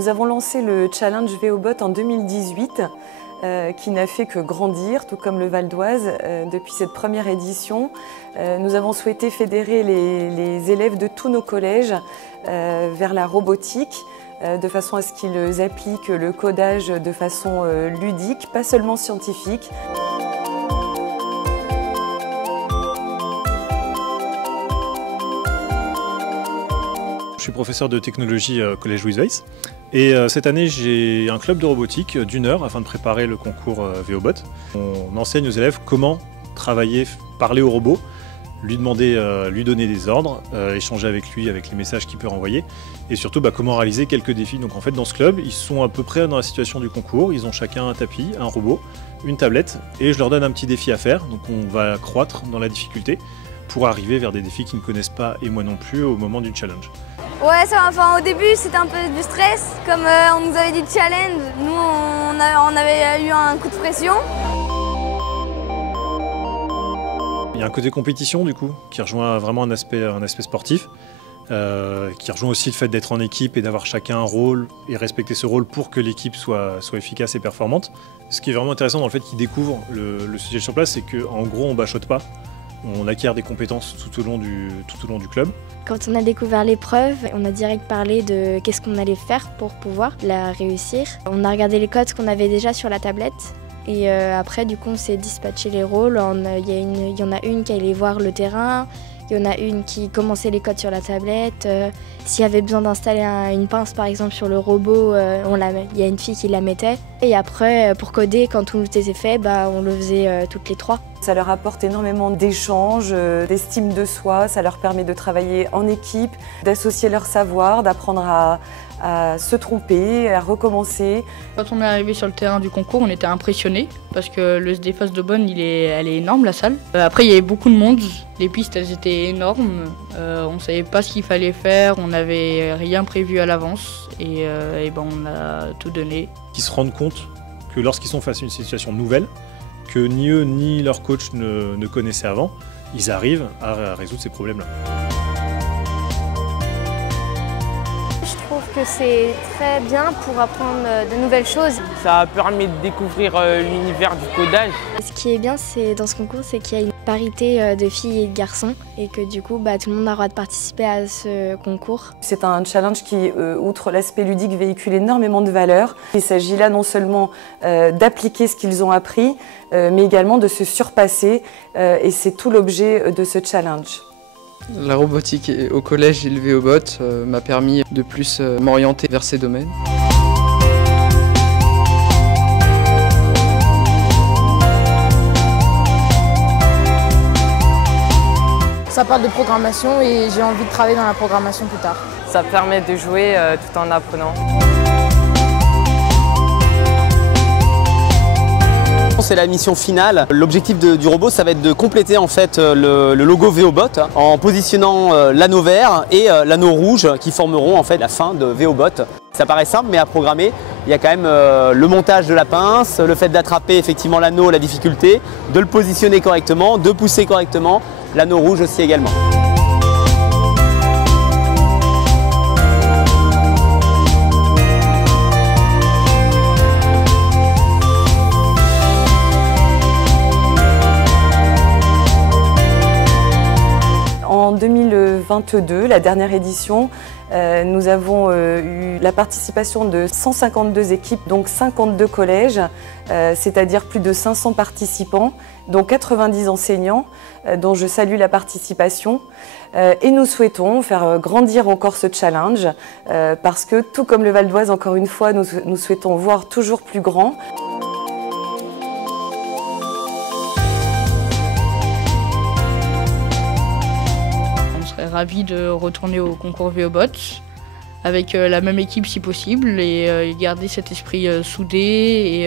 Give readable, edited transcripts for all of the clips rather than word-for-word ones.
Nous avons lancé le challenge VOBOT en 2018 qui n'a fait que grandir, tout comme le Val d'Oise. Depuis cette première édition, nous avons souhaité fédérer les élèves de tous nos collèges vers la robotique, de façon à ce qu'ils appliquent le codage de façon ludique, pas seulement scientifique. Je suis professeur de technologie au collège Louise Weiss et cette année j'ai un club de robotique d'1 heure afin de préparer le concours VOBOT. On enseigne aux élèves comment travailler, parler au robot, lui donner des ordres, échanger avec lui avec les messages qu'il peut renvoyer et surtout comment réaliser quelques défis. Donc en fait dans ce club ils sont à peu près dans la situation du concours, ils ont chacun un tapis, un robot, une tablette et je leur donne un petit défi à faire. Donc on va croître dans la difficulté pour arriver vers des défis qu'ils ne connaissent pas et moi non plus au moment du challenge. Ouais, au début c'était un peu du stress, comme on nous avait dit challenge, nous on avait eu un coup de pression. Il y a un côté compétition du coup, qui rejoint vraiment un aspect sportif, qui rejoint aussi le fait d'être en équipe et d'avoir chacun un rôle et respecter ce rôle pour que l'équipe soit efficace et performante. Ce qui est vraiment intéressant dans le fait qu'ils découvrent le sujet sur place, c'est qu'en gros on bachote pas. On acquiert des compétences tout au long du club. Quand on a découvert l'épreuve, on a direct parlé de qu'est-ce qu'on allait faire pour pouvoir la réussir. On a regardé les codes qu'on avait déjà sur la tablette et après du coup on s'est dispatché les rôles. Il y en a une qui allait voir le terrain, il y en a une qui commençait les codes sur la tablette. S'il y avait besoin d'installer une pince par exemple sur le robot, il y a une fille qui la mettait. Et après pour coder, quand tout était fait, on le faisait toutes les trois. Ça leur apporte énormément d'échanges, d'estime de soi, ça leur permet de travailler en équipe, d'associer leur savoir, d'apprendre à se tromper, à recommencer. Quand on est arrivé sur le terrain du concours, on était impressionnés parce que le SDFOS de Bonn, elle est énorme la salle. Après il y avait beaucoup de monde, les pistes elles étaient énormes, on ne savait pas ce qu'il fallait faire, on n'avait rien prévu à l'avance et on a tout donné. Ils se rendent compte que lorsqu'ils sont face à une situation nouvelle, que ni eux ni leur coach ne connaissaient avant, ils arrivent à résoudre ces problèmes-là. Je trouve que c'est très bien pour apprendre de nouvelles choses. Ça permet de découvrir l'univers du codage. Ce qui est bien dans ce concours, c'est qu'il y a une parité de filles et de garçons et que du coup tout le monde a le droit de participer à ce concours. C'est un challenge qui, outre l'aspect ludique, véhicule énormément de valeurs. Il s'agit là non seulement d'appliquer ce qu'ils ont appris, mais également de se surpasser et c'est tout l'objet de ce challenge. La robotique au collège et le VOBOT m'a permis de plus m'orienter vers ces domaines. Ça parle de programmation et j'ai envie de travailler dans la programmation plus tard. Ça permet de jouer tout en apprenant. C'est la mission finale. L'objectif du robot, ça va être de compléter en fait le logo VOBOT en positionnant l'anneau vert et l'anneau rouge qui formeront en fait la fin de VOBOT. Ça paraît simple, mais à programmer, il y a quand même le montage de la pince, le fait d'attraper effectivement l'anneau, la difficulté, de le positionner correctement, de pousser correctement, l'anneau rouge aussi également. En 2022, la dernière édition, nous avons eu la participation de 152 équipes, donc 52 collèges, c'est-à-dire plus de 500 participants, dont 90 enseignants, dont je salue la participation. Et nous souhaitons faire grandir encore ce challenge, parce que tout comme le Val d'Oise, encore une fois, nous souhaitons voir toujours plus grand. Ravi de retourner au concours VOBOT avec la même équipe si possible et garder cet esprit soudé et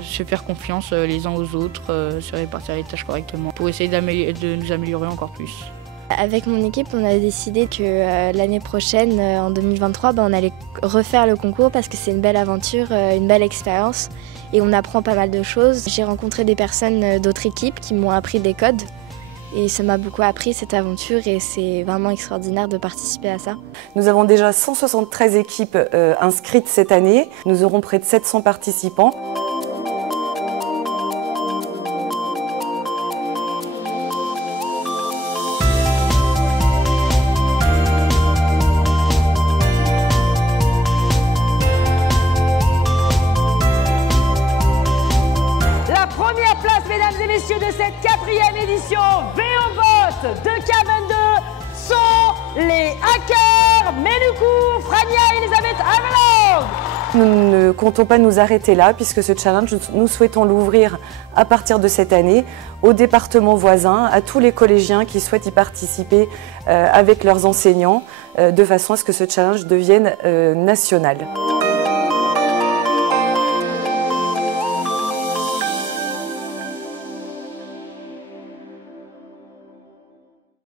se faire confiance les uns aux autres, se répartir les tâches correctement pour essayer de nous améliorer encore plus. Avec mon équipe, on a décidé que l'année prochaine, en 2023, on allait refaire le concours parce que c'est une belle aventure, une belle expérience et on apprend pas mal de choses. J'ai rencontré des personnes d'autres équipes qui m'ont appris des codes. Et ça m'a beaucoup appris cette aventure et c'est vraiment extraordinaire de participer à ça. Nous avons déjà 173 équipes inscrites cette année. Nous aurons près de 700 participants. Mesdames et messieurs, de cette 4e édition VOBOT de K22 sont les hackers Ménucou, Frania et Elisabeth Avalong. Nous ne comptons pas nous arrêter là puisque ce challenge, nous souhaitons l'ouvrir à partir de cette année aux départements voisins, à tous les collégiens qui souhaitent y participer avec leurs enseignants de façon à ce que ce challenge devienne national.